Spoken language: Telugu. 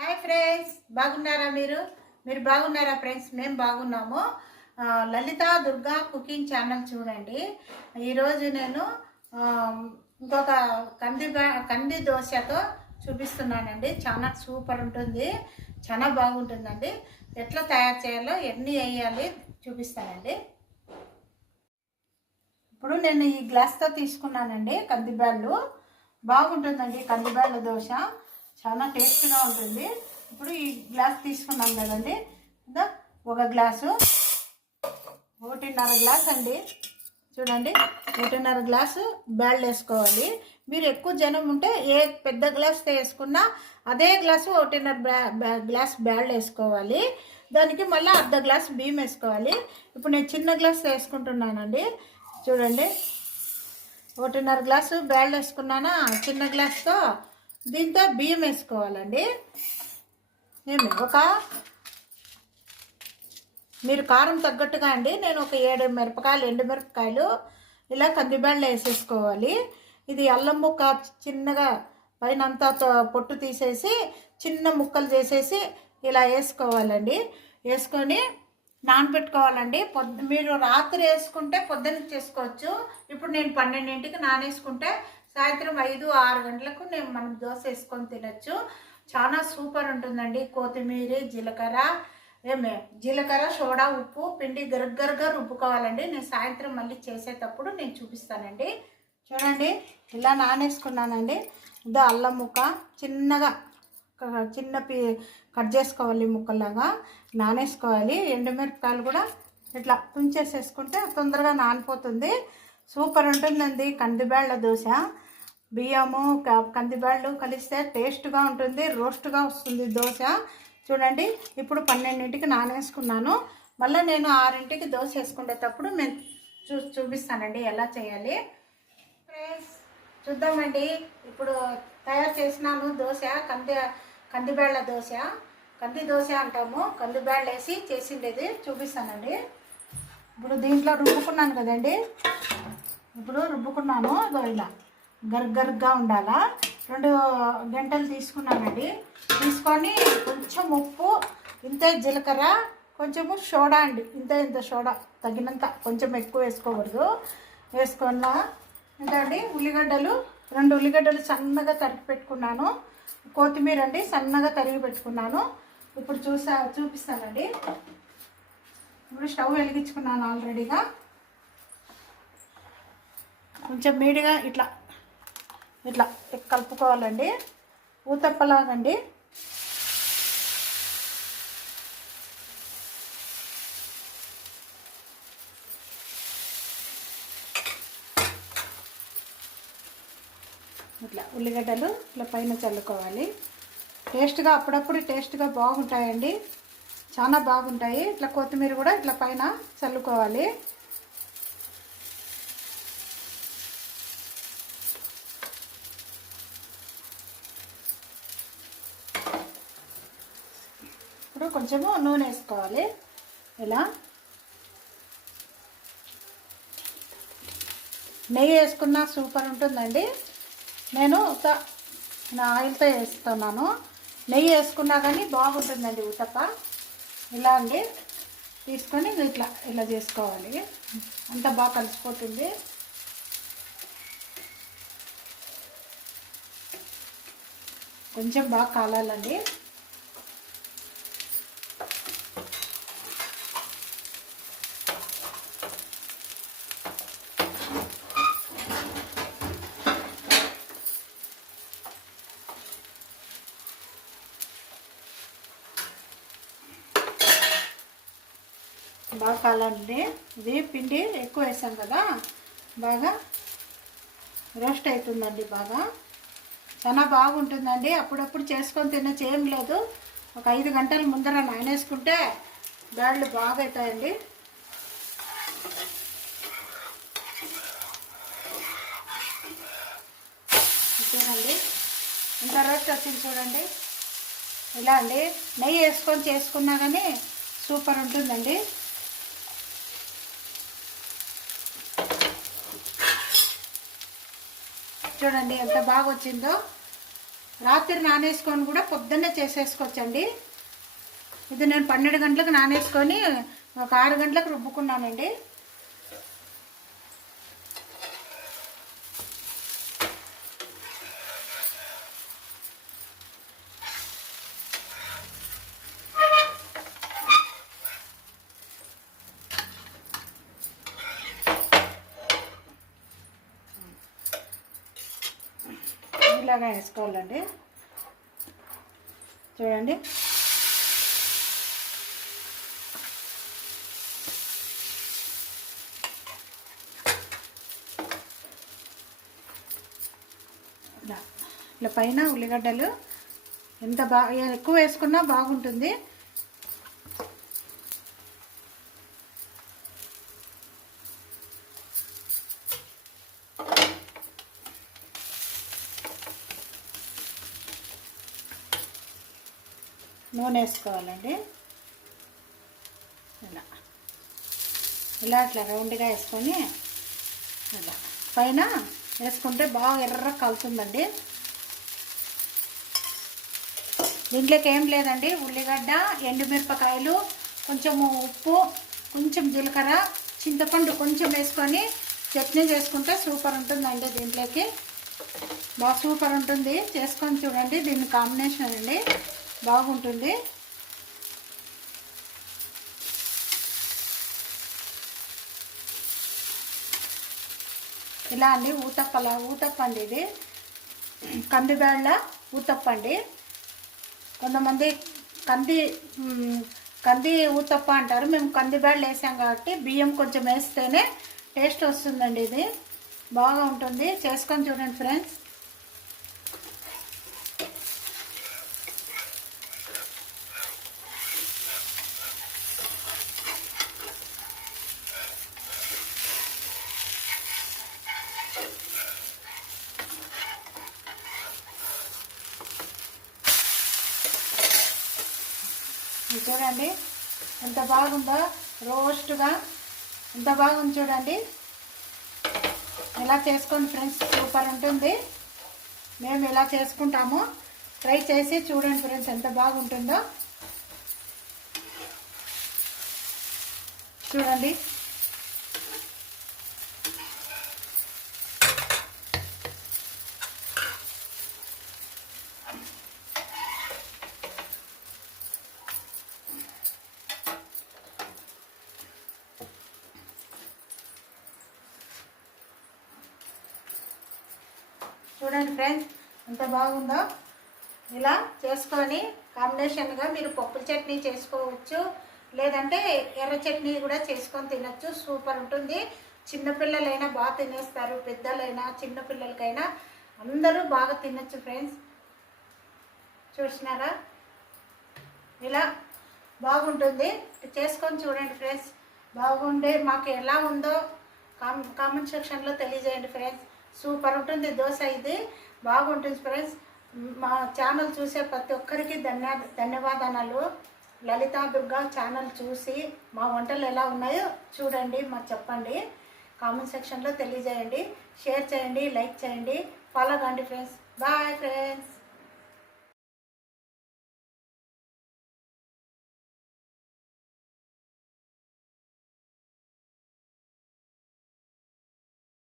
హాయ్ ఫ్రెండ్స్ బాగున్నారా మీరు? మీరు బాగున్నారా ఫ్రెండ్స్? మేము బాగున్నాము. లలిత దుర్గా కుకింగ్ ఛానల్ చూడండి. ఈరోజు నేను ఇంకొక కంది కంది దోశతో చూపిస్తున్నానండి. చాలా సూపర్ ఉంటుంది. చాలా బాగుంటుందండి. ఎట్లా తయారు చేయాలో ఎన్ని వేయాలి చూపిస్తానండి. ఇప్పుడు నేను ఈ గ్లాస్తో తీసుకున్నానండి కందిబ్యాళ్ళు బాగుంటుందండి కందిబ్యాళ్ళ దోశ. చాలా టేస్ట్గా ఉంటుంది. ఇప్పుడు ఈ గ్లాస్ తీసుకున్నాం కదండి. ఒక గ్లాసు. ఒకటిన్నర గ్లాస్ అండి. చూడండి ఒకటిన్నర గ్లాసు బ్యాళ్ళు వేసుకోవాలి. మీరు ఎక్కువ జనం ఉంటే ఏ పెద్ద గ్లాస్ వేసుకున్నా అదే గ్లాసు ఒకటిన్నర బ్యా- గ్లాస్ బ్యాళ్ళు వేసుకోవాలి. దానికి మళ్ళీ అర్ధ గ్లాస్ బియ్యం వేసుకోవాలి. ఇప్పుడు నేను చిన్న గ్లాస్ వేసుకుంటున్నానండి. చూడండి ఒకటిన్నర గ్లాసు బ్యాళ్ళు వేసుకున్నానా? చిన్న గ్లాస్తో దీంతో బియ్యం వేసుకోవాలండి. ఏమి ఒక మీరు కారం తగ్గట్టుగా అండి. నేను ఒక ఏడు మిరపకాయలు ఎండు మిరపకాయలు ఇలా కందిబ్యాళ్ళు వేసేసుకోవాలి. ఇది అల్లం ముక్క చిన్నగా పైన అంతా తో- పొట్టు తీసేసి చిన్న ముక్కలు చేసేసి ఇలా వేసుకోవాలండి. వేసుకొని నానబెట్టుకోవాలండి పొద్దు మీరు రాత్రి వేసుకుంటే పొద్దున చేసుకోవచ్చు. ఇప్పుడు నేను పన్నెండింటికి నానేసుకుంటే సాయంత్రం ఐదు ఆరు గంటలకు నేను మనం దోశ వేసుకొని తినచ్చు. చాలా సూపర్ ఉంటుందండి కొత్తిమీర జీలకర్ర ఏమే జీలకర్ర సోడా ఉప్పు పిండి గరగరగా రుబ్బుకోవాలండి. నేను సాయంత్రం మళ్ళీ చేసేటప్పుడు నేను చూపిస్తానండి. చూడండి ఇలా నానేసుకున్నానండి. ఇదో అల్లం ముక్క చిన్నగా చిన్న పి కట్ చేసుకోవాలి ముక్కలాగా నానేసుకోవాలి. ఎండుమిరపకాయలు కూడా ఇట్లా తుంచేసేసుకుంటే తొందరగా నానిపోతుంది. సూపర్ ఉంటుందండి. కందిబ్యాళ్ళ దోశ. బియ్యము కందిబ్యాళ్ళు కలిస్తే టేస్ట్గా ఉంటుంది రోస్ట్గా వస్తుంది దోశ. చూడండి ఇప్పుడు పన్నెండింటికి నానేసుకున్నాను. మళ్ళీ నేను ఆరింటికి దోశ వేసుకునేటప్పుడు నేను చూ చూపిస్తానండి ఎలా చేయాలి. ఫ్రెండ్స్ చూద్దామండి. ఇప్పుడు తయారు చేసినాను దోశ కంది కందిబేళ్ళ దోశ. కంది దోశ అంటాము. కందిబేళ్ళు వేసి చేసిండేది చూపిస్తానండి. ఇప్పుడు దీంట్లో రుబ్బుకున్నాను కదండి. ఇప్పుడు రుబ్బుకున్నాను. ఇదో ఇలా గర్గర్గా ఉండాలా? రెండు గంటలు తీసుకున్నానండి. తీసుకొని కొంచెం ఉప్పు ఇంత జీలకర్ర కొంచెము సోడా అండి. ఇంత ఇంత సోడా. తగినంత కొంచెం ఎక్కువ వేసుకోకూడదు. వేసుకున్నా ఏంటండి ఉల్లిగడ్డలు రెండు ఉల్లిగడ్డలు సన్నగా తరిగి పెట్టుకున్నాను. కొత్తిమీర అండి సన్నగా తరిగి పెట్టుకున్నాను. ఇప్పుడు చూసా చూపిస్తానండి. ఇప్పుడు స్టవ్ వెలిగించుకున్నాను ఆల్రెడీగా. కొంచెం మీడిగా ఇట్లా ఇట్లా కలుపుకోవాలండి. ఊతప్పలాగండి. ఇట్లా ఉల్లిగడ్డలు ఇట్లా పైన చల్లుకోవాలి. టేస్ట్గా అప్పుడప్పుడు టేస్ట్గా బాగుంటాయండి. చాలా బాగుంటాయి. ఇట్లా కొత్తిమీర కూడా ఇట్లా పైన చల్లుకోవాలి. కొంచెము నూనె వేసుకోవాలి. ఇలా. నెయ్యి వేసుకున్నా సూపర్ ఉంటుందండి. నేను ఉత నా ఆయిల్తో వేస్తున్నాను. నెయ్యి వేసుకున్నా కానీ బాగుంటుందండి ఉతప్ప ఇలా అండి. తీసుకొని ఇట్లా ఇలా చేసుకోవాలి. అంత బాగా కలిసిపోతుంది. కొంచెం బాగా కాలాలండి. బాగా కాలండి ఇది పిండి ఎక్కువ వేసాం కదా బాగా రోస్ట్ అవుతుందండి బాగా. చాలా బాగుంటుందండి. అప్పుడప్పుడు చేసుకొని తినచ్చు ఏం లేదు. ఒక ఐదు గంటల ముందర నానేసుకుంటే బ్యాడ్లు బాగా అవుతాయండి ఇంకేనండి ఇంత రోస్ట్ వచ్చింది చూడండి. ఇలా అండి. నెయ్యి వేసుకొని చేసుకున్నా కానీ సూపర్ ఉంటుందండి. చూడండి ఎంత బాగా వచ్చిందో రాత్రి నానేసుకొని కూడా పొద్దున్నే చేసేసుకోవచ్చండి. ఇది నేను పన్నెండు గంటలకు నానేసుకొని ఒక ఆరు గంటలకు రుబ్బుకున్నానండి. ఇలాగా వేసుకోవాలండి. చూడండి. ఇలా పైన ఉల్లిగడ్డలు ఎంత బాగా ఎక్కువ వేసుకున్నా బాగుంటుంది. నూనె వేసుకోవాలండి. ఇలా ఇలా అట్లా రౌండ్గా వేసుకొని ఇలా. పైన వేసుకుంటే బాగా ఎర్ర కలుతుందండి. దీంట్లోకి ఏం లేదండి. ఉల్లిగడ్డ ఎండుమిరపకాయలు కొంచెము ఉప్పు కొంచెం జీలకర్ర చింతపండు కొంచెం వేసుకొని చట్నీ చేసుకుంటే సూపర్ ఉంటుందండి దీంట్లోకి. బాగా సూపర్ ఉంటుంది. చేసుకొని చూడండి దీని కాంబినేషన్ అండి. బాగుంటుంది. ఇలా అండి ఊతప్పల ఊతప్పండి ఇది. కందిబేళ్ళ ఊతప్ప అండి కొంతమంది కంది కంది ఊతప్ప అంటారు. మేము కందిబేళ్ళు వేసాం కాబట్టి బియ్యం కొంచెం వేస్తేనే టేస్ట్ వస్తుందండి ఇది. బాగా ఉంటుంది. చేసుకొని చూడండి ఫ్రెండ్స్. ఇది చూడండి. ఎంత బాగుందో? రోస్ట్గా ఎంత బాగుంది చూడండి. ఇలా చేసుకోండి ఫ్రెండ్స్ సూపర్ ఉంటుంది. మేము ఇలా చేసుకుంటాము. ట్రై చేసి చూడండి ఫ్రెండ్స్ ఎంత బాగుంటుందో. చూడండి. చూడండి ఫ్రెండ్స్ ఎంత బాగుందో. ఇలా చేసుకొని కాంబినేషన్గా మీరు పప్పుల చట్నీ చేసుకోవచ్చు. లేదంటే ఎర్ర చట్నీ కూడా చేసుకొని తినచ్చు. సూపర్ ఉంటుంది. చిన్నపిల్లలైనా బాగా తినేస్తారు. పెద్దలైనా చిన్నపిల్లలకైనా అందరూ బాగా తినచ్చు ఫ్రెండ్స్ చూసినారా? ఇలా బాగుంటుంది. చేసుకొని చూడండి ఫ్రెండ్స్ బాగుండే మాకు ఎలా ఉందో కామెంట్ సెక్షన్లో తెలియజేయండి ఫ్రెండ్స్ సూపర్ ఉంటుంది దోశ ఇది. బాగుంటుంది ఫ్రెండ్స్. మా ఛానల్ చూసే ప్రతి ఒక్కరికి ధన్య ధన్యవాదాలు. లలితా దుర్గా ఛానల్ చూసి మా వంటలు ఎలా ఉన్నాయో చూడండి మాకు చెప్పండి. కామెంట్ సెక్షన్లో తెలియజేయండి. షేర్ చేయండి లైక్ చేయండి. ఫాలో కండి ఫ్రెండ్స్. Bye friends.